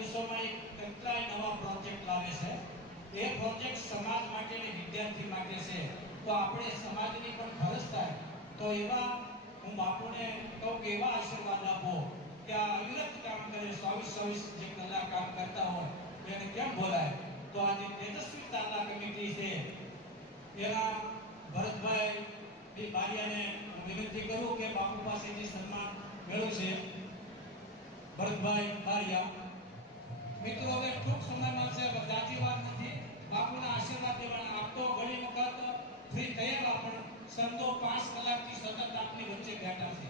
દિવસોમાં એક કેટલાય નવા પ્રોજેક્ટ લાવે છે. એ પ્રોજેક્ટ સમાજ માટે અને વિદ્યાર્થી માટે છે. તો આપણે સમાજની પણ ફરજ થાય. તો એવા હું બાપુને કહું કે એવા આશીર્વાદ આપો કે આ અવિરત કામ કરે, 24 જે કલાક કામ કરતા હોય એને કેમ બોલાય. તો આજે તેજસ્વી તાલા કમિટી છે એના ભરતભાઈ બી બારિયાને વિનંતી કરું કે બાપુ પાસેથી સન્માન મેળવ્યું છે. ભરતભાઈ બારિયા મિત્રો હવે ટૂંક સમયમાં છે, બધાથી વાત નથી, બાપુના આશીર્વાદ દેવાના. આપ તો ઘણી વખત ફ્રી થયેલા પણ સંતો 5 કલાકથી સતત આપની વચ્ચે બેઠા છે.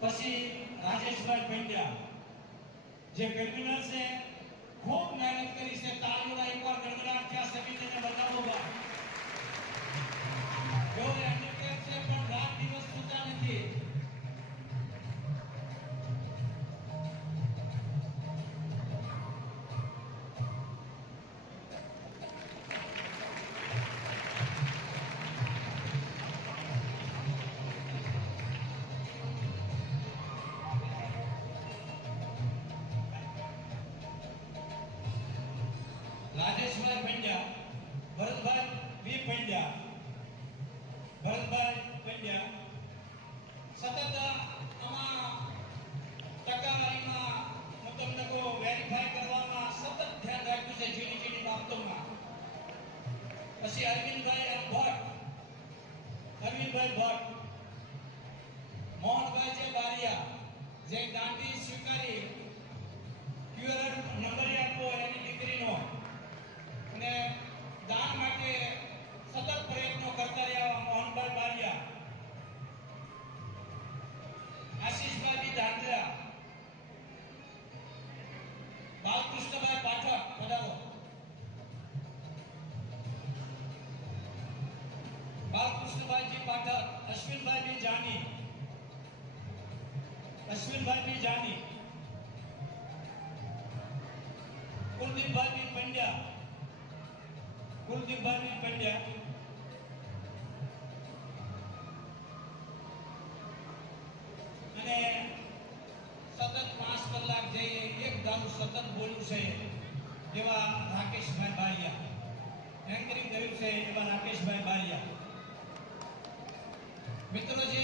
પછી રાજેશભાઈ પંડ્યા જે કન્વીનર છે, ખૂબ મહેનત કરી છે. તાળીઓના એકવાર ગણગડાટ થયા સમિતિને બતાવો બા. જો એડવોકેટ છે પણ રાત દિવસ સૂતા નથી. રાજેશભાઈ પંડ્યા, ભરતભાઈ બી પંડ્યા, ભરતભાઈ પંડ્યા સતત આમાં ટકાવારીમાં હું તમને કહું વેરીફાઈ કરવામાં સતત ધ્યાન રાખ્યું છે ઝીણી બાબતોમાં. પછી અરવિંદભાઈ ભટ્ટ, મોહનભાઈ જે બારિયા જે દાંડી સ્વીકારી ક્યુઆર નંબર આપો એની દીકરીનો અને દાન માટે સતત પ્રયત્નો કરતા રહ્યા મોહનભાઈ બારિયા, આશીષભાઈ દાંડલા, બાલકૃષ્ણભાઈ પાઠક પધારો, બાલકૃષ્ણભાઈજી પાઠક, અશ્વિનભાઈ જાની, કુલદીપભાઈ પંડ્યા અને સતત 5 કલાક જે એક ધારું સતત બોલ્યું છે એવા રાકેશભાઈ બારિયા, એન્કરિંગ કર્યું છે એવા રાકેશભાઈ બારિયા. મિત્રો જે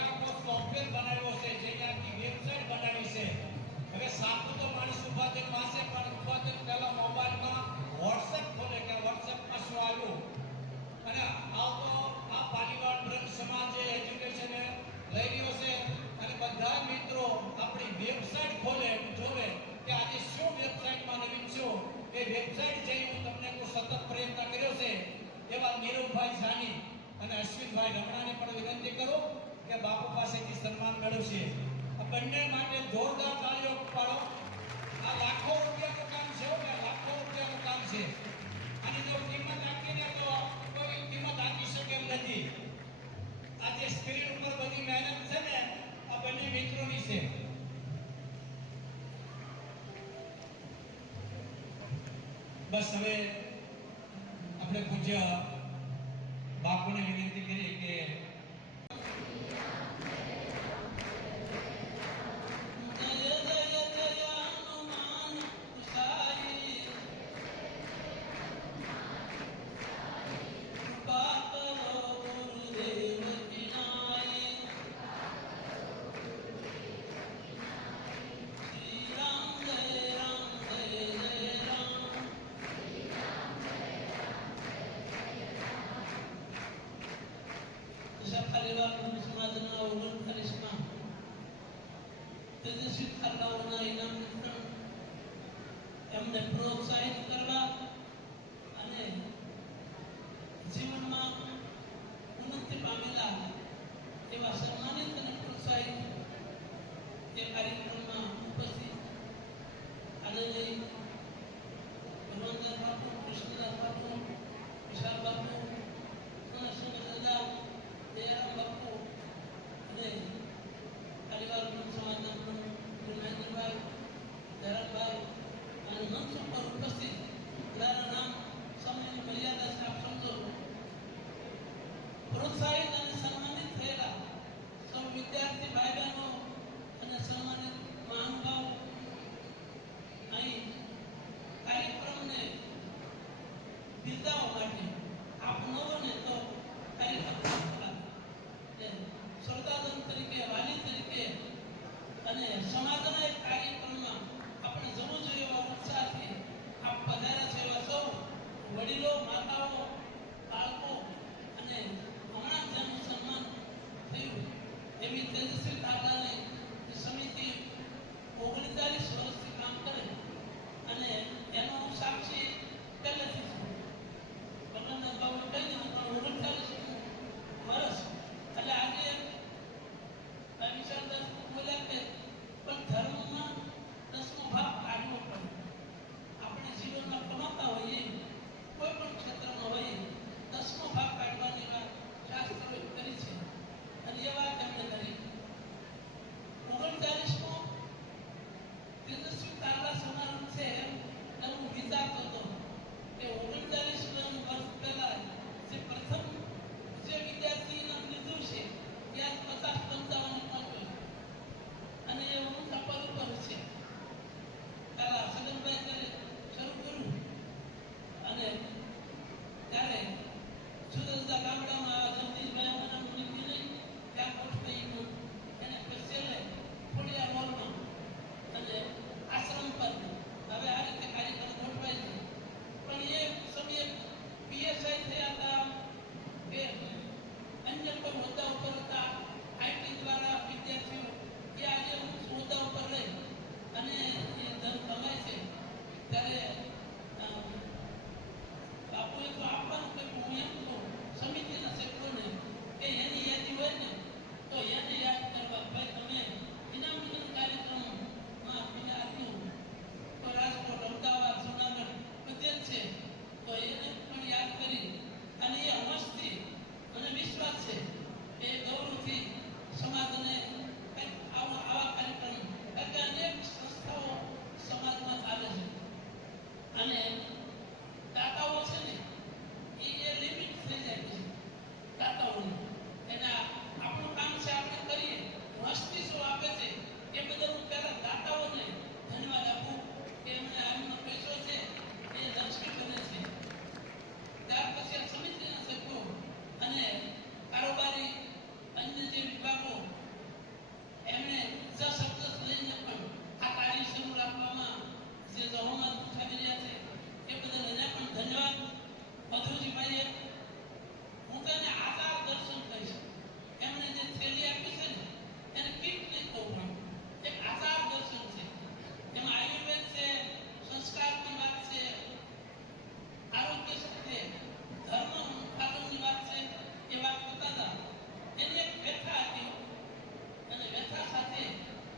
આખો સોફ્ટવેર બનાવ્યો છે, જે આખી વેબસાઇટ બનાવી છે, હવે સાપું તો માણસ ઉપાધન પાસે પણ ઉપાધન પહેલા મોબાઈલમાં વોટ્સએપ ખોલે કે વોટ્સએપમાં શું આવ્યું. અને આવતો આ પાલીવાડ બ્રહ્મ સમાજ એજ્યુકેશન લઈ રહ્યો છે અને બધા મિત્રો આપણી વેબસાઇટ ખોલે જોવે કે આજે શું વેબસાઇટમાં નવીન શું. એ વેબસાઇટ જઈ હું તમને સતત પ્રયત્ન કર્યો છે એવા નીરવભાઈ જાની અને અશ્વિનભાઈ રમણાને પણ વિનંતી કરું કે બાપુ પાસેથી સન્માન મેળવશે. આ બંને માટે જોરદાર તાળીઓ પાડો. આ લાખો રૂપિયાનું કામ છે, લાખો રૂપિયાનું કામ છે. આની જો કિંમત આપીને તો કોઈ કિંમત આપી શકે એમ નથી. આજે સ્ક્રીન ઉપર બધી મહેનત છે ને આ બંને મિત્રોની છે. બસ હવે આપણે પૂજ્ય બાપુને વિનંતી કરીએ કે અને સમાજના એક કાર્યક્રમમાં આપણે જવું જોઈએ એવા ઉત્સાહથી આપ પધાર્યા છે એવા સૌ વડીલો, માતાઓ, બાળકો અને હમણાં જેનું સન્માન થયું એવી તેજસ્વી કાકાની સમિતિ 39 વર્ષથી કામ કરે અને એનો હું સાક્ષી પહેલેથી છું. ભગવાનના બાબુ કહી દીધું પણ 39 વર્ષ એટલે આજે વિશાલદાસ બોલ્યા કે પણ ધર્મમાં 10મો ભાગ કાઢવો પડે. આપણે જીવનમાં કમાતા હોઈએ કોઈ પણ ક્ષેત્રમાં હોઈએ 10મો ભાગ કાઢવાની વાત શાસ્ત્રોએ કરી છે અને એ વાત એમણે કરી. 39મો તેજસ્વી તારલા સમારંભ છે અને હું વિચારતો હતો કે 39 વર્ષ પહેલા જે પ્રથમ જે વિદ્યાર્થી નામ લીધું છે ત્યાં 50-55 પહોંચ્યો અને એ ઊંચા પદ ઉપર છે. પહેલા સગનભાઈ ત્યારે શરૂ કર્યું અને ત્યારે જુદા જુદા ગામડામાં જગદીશભાઈ અમારા નીકળી નહીં ત્યાં પોસ્ટ એને છેલ્લે ખોડિયા મોલમાં અને આશ્રમ પર હવે આ રીતે કાર્યક્રમ ગોઠવાય છે. પણ એ સમયે પીએસઆઈ થયા હતા કે અન્ય કોઈ હોદ્દા ઉપર હતા આઈટી દ્વારા વિદ્યાર્થીઓ એ આજે હોદ્દા ઉપર રહી અને એ ધન કમાય છે ત્યારે બાપુએ તો આપવાનું કે હું એમ કહું સમિતિના સભ્યોને કે એની યાદી હોય ને તો એને યાદ કરવા ભાઈ તમે ઇનામ કાર્યક્રમમાં આપીને આપ્યું તો રાજકોટ, અમદાવાદ, જૂનાગઢ બધે જ છે તો એને પણ યાદ કરી અને એ હમસથી મને વિશ્વાસ છે કે ગૌરવથી સમાજને કંઈક આવા કાર્યક્રમ કારણ કે અનેક સંસ્થાઓ સમાજમાં ચાલે છે અને દાતાઓ છે ને એ લિમિટ થઈ જાય છે દાતાઓની. એના આપણું કામ છે આપણે કરીએ વસ્તી શું આપે છે એ બદલ હું પહેલા દાતાઓને ધન્યવાદ આપું કે એમને આમનો પૈસો છે એ લક્ષ્મી બને છે. ત્યાર પછી આ સમિતિના સભ્યો અને કારોબારી અન્ય જે વિભાગો એમણે શબ્દ લઈને પણ આ કાર્ય શરૂ રાખવામાં જે જહોમત ઉઠાવી રહ્યા છે એ બદલ એને પણ ધન્યવાદ. મધુજીભાઈએ હું તેને આધાર દર્શન કહીશ. એમણે જે થેલી આપી છે ને એને કીટ નહીં કહું પણ એક આધાર દર્શન છે. એમાં આયુર્વેદ છે, સંસ્કારની વાત છે, આરોગ્ય સાથે ધર્મ પાલનની વાત છે એ વાત કરતા હતા. એની એક વ્યથા હતી અને વ્યથા સાથે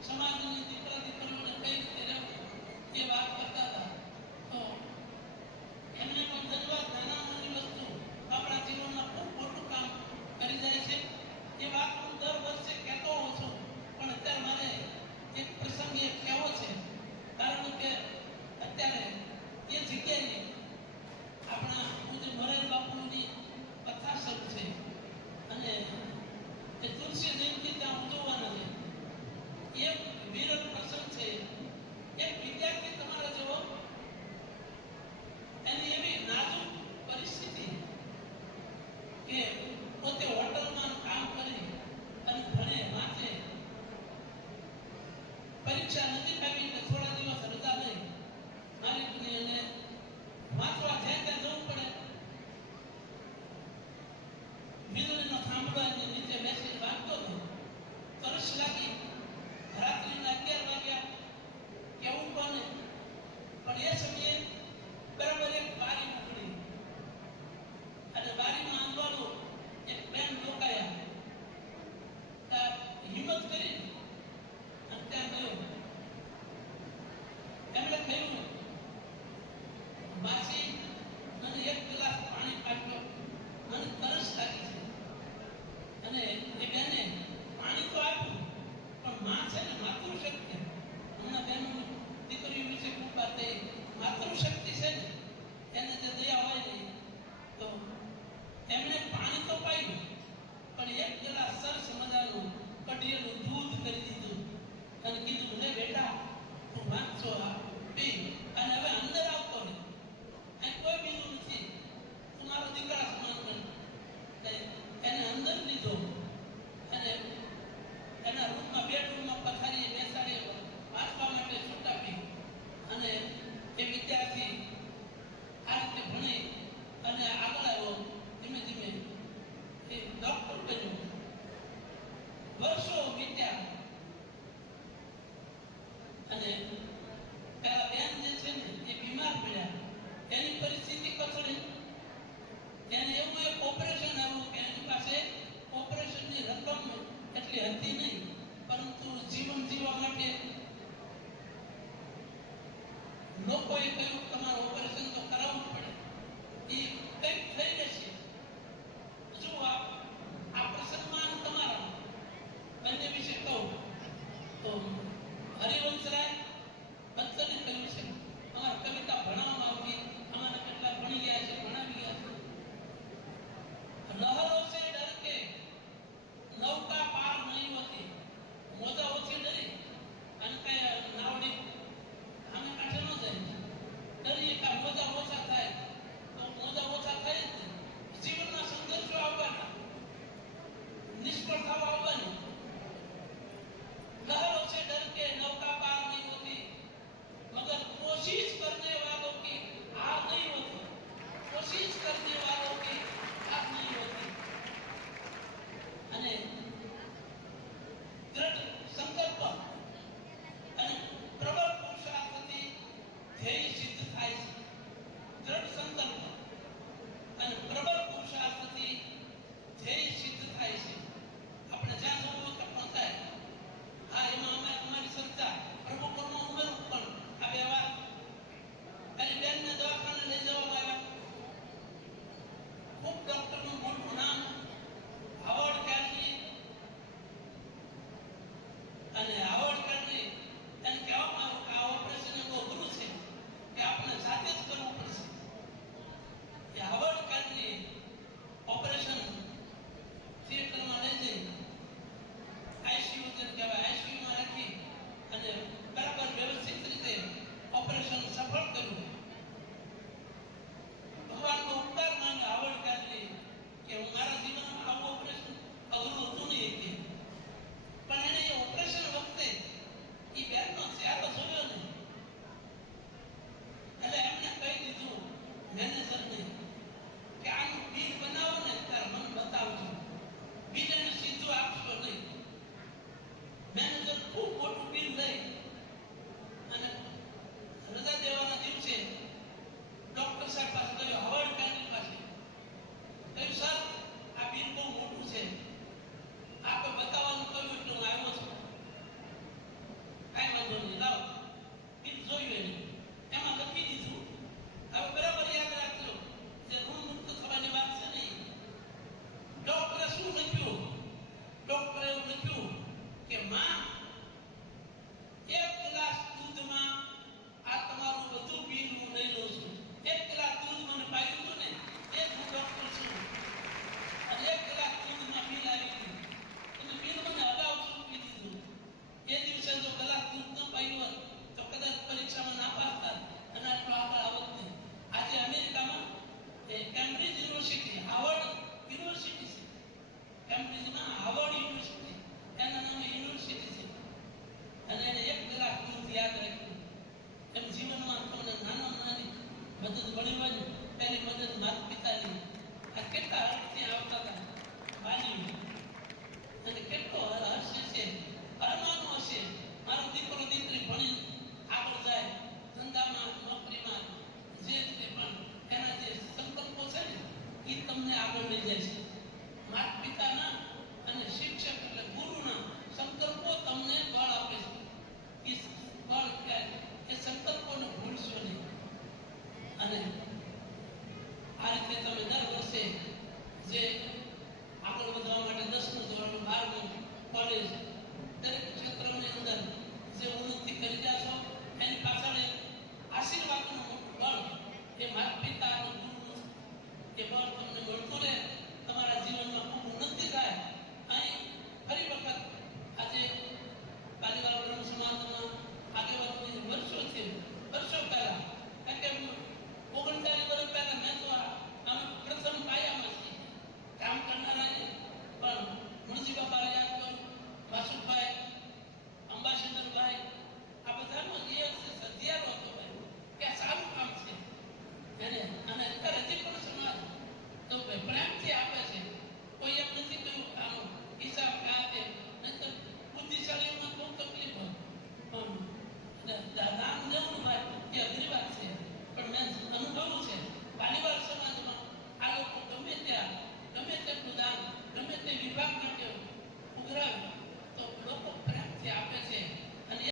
સમાજની દીકરા દીકરીઓને કઈ રીતે રહેવું એ વાત કરતા હતા. તો એમને પણ ધન્યવાદ. નાની વસ્તુ આપણા જીવનમાં ખૂબ મોટું કામ કરી જાય છે. એ વાત હું દર વર્ષે કહેતો હોઉં છું પણ અત્યારે મારે એક પ્રસંગ એ કહેવો છે કારણ કે અત્યારે એ જગ્યાએ આપણા પૂજ્ય મોરારી બાપુની કથા શરૂ છે અને એ તુલસી જયંતિ ત્યાં ઉજવવાના છે. એક વિરલ પ્રસંગ છે. એક વિદ્યાર્થી તમારા જેવો એની એવી નાજુક પરિસ્થિતિ કે પોતે હોટલમાં કામ કરી અને ભણે વાંચે. પરીક્ષા નજીક આવી કે થોડા દિવસ રજા લઈ માલિકની અને વાંચવા જ્યાં ત્યાં જવું પડે. વીજળીનો થાંભલો એની નીચે બેસીને વાંચતો હતો. તરસ લાગી. રાત્રિના 11 વાગ્યા કેવું કોને પણ એ સમયે બરાબર એક બારી ઉખડી અને બારીમાં આંદવાળું એક બેન રોકાયા. હિંમત કરી અને ત્યાં ગયો ડોક્ટરે કહ્યું કે તમારું ઓપરેશન તો કરાવવું પડે, એ કંઈક થઈ જશે. શું આ પ્રસંગમાં તમારા બંને વિશે કહું તો